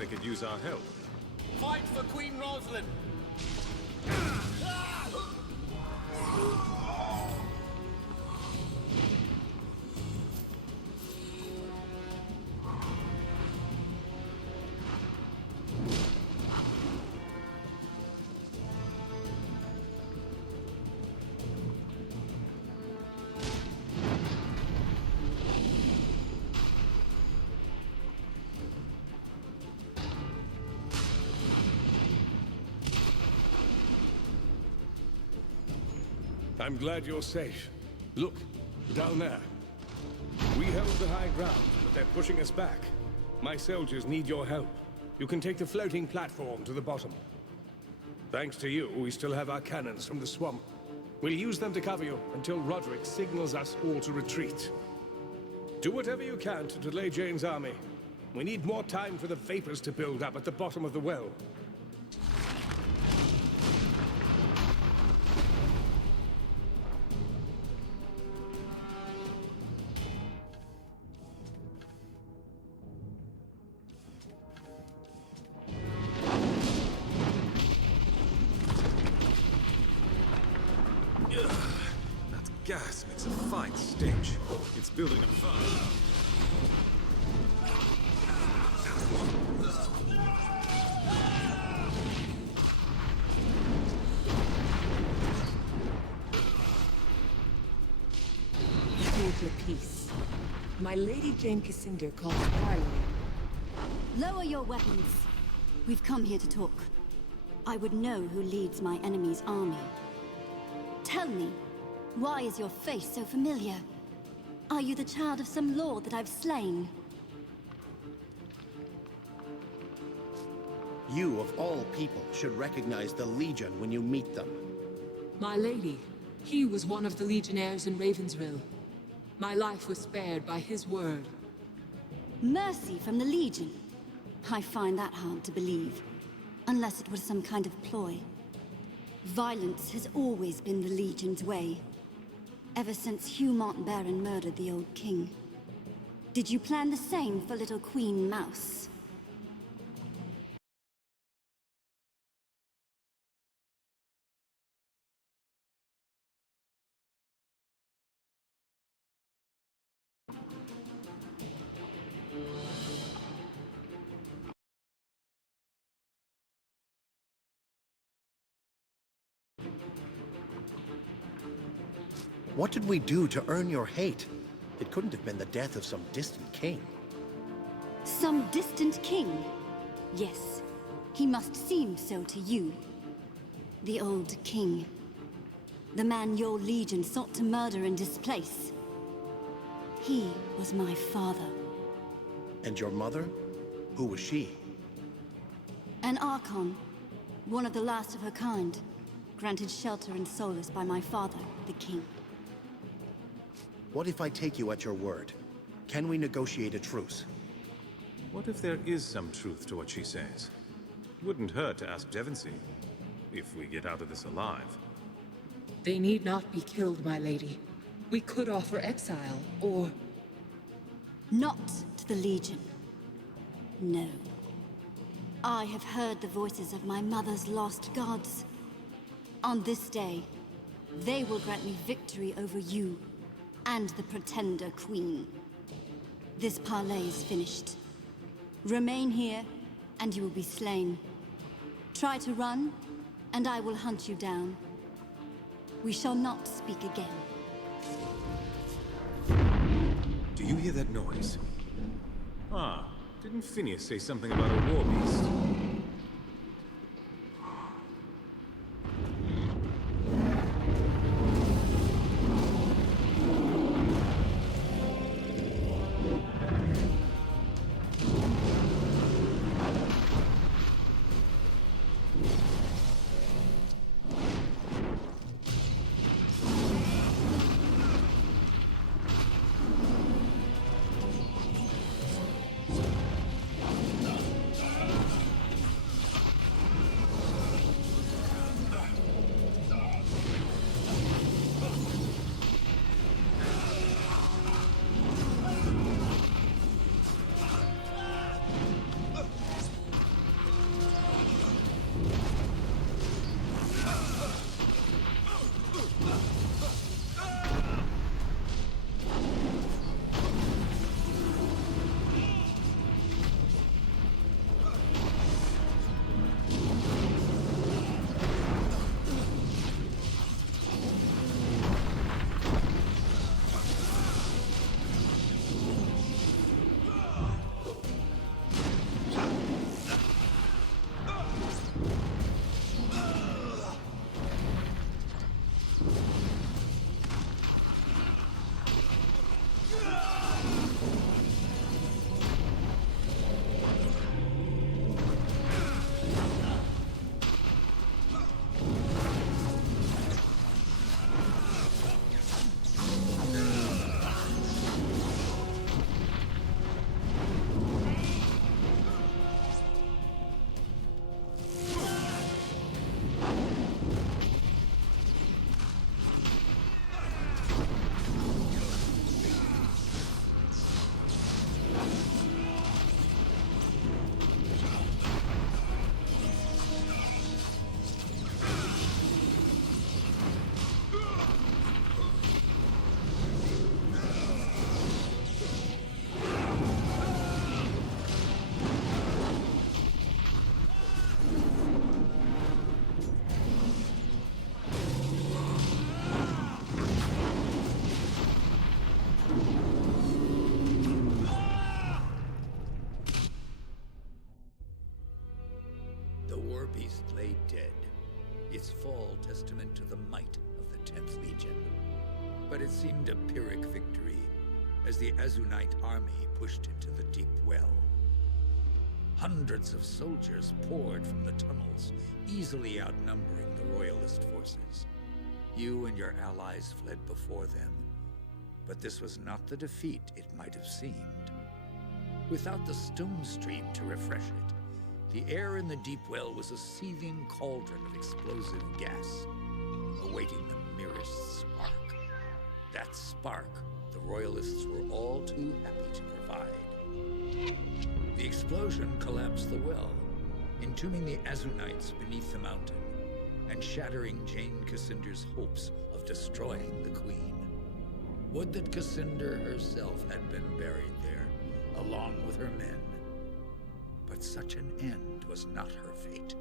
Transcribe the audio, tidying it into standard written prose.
they could use our help. Fight for Queen Rosalind! I'm glad you're safe. Look, down there. We held the high ground, but they're pushing us back. My soldiers need your help. You can take the floating platform to the bottom. Thanks to you, we still have our cannons from the swamp. We'll use them to cover you until Roderick signals us all to retreat. Do whatever you can to delay Jane's army. We need more time for the vapors to build up at the bottom of the well. That gas makes a fine stench. It's building a fire. Hold your peace. My Lady Jane Cassander calls parley. Lower your weapons. We've come here to talk. I would know who leads my enemy's army. Tell me, why is your face so familiar? Are you the child of some lord that I've slain? You, of all people, should recognize the Legion when you meet them. My lady, he was one of the legionnaires in Ravensrill. My life was spared by his word. Mercy from the Legion? I find that hard to believe. Unless it was some kind of ploy. Violence has always been the Legion's way. Ever since Hugh Montbaron murdered the old king. Did you plan the same for little Queen Mouse? What did we do to earn your hate? It couldn't have been the death of some distant king. Some distant king? Yes, he must seem so to you. The old king. The man your Legion sought to murder and displace. He was my father. And your mother? Who was she? An Archon. One of the last of her kind. Granted shelter and solace by my father, the king. What if I take you at your word? Can we negotiate a truce? What if there is some truth to what she says? Wouldn't hurt to ask Devonsey. If we get out of this alive. They need not be killed, my lady. We could offer exile, or... Not to the Legion. No. I have heard the voices of my mother's lost gods. On this day, they will grant me victory over you and the Pretender Queen. This parley is finished. Remain here, and you will be slain. Try to run, and I will hunt you down. We shall not speak again. Do you hear that noise? Ah, didn't Phineas say something about a Warbeast? Warbeast lay dead, its fall testament to the might of the 10th Legion. But it seemed a Pyrrhic victory as the Azunite army pushed into the deep well. Hundreds of soldiers poured from the tunnels, easily outnumbering the Royalist forces. You and your allies fled before them, but this was not the defeat it might have seemed. Without the stone stream to refresh it, the air in the deep well was a seething cauldron of explosive gas, awaiting the merest spark. That spark the Royalists were all too happy to provide. The explosion collapsed the well, entombing the Azunites beneath the mountain, and shattering Jane Cassinder's hopes of destroying the Queen. Would that Cassinder herself had been buried there, along with her men. But such an end was not her fate.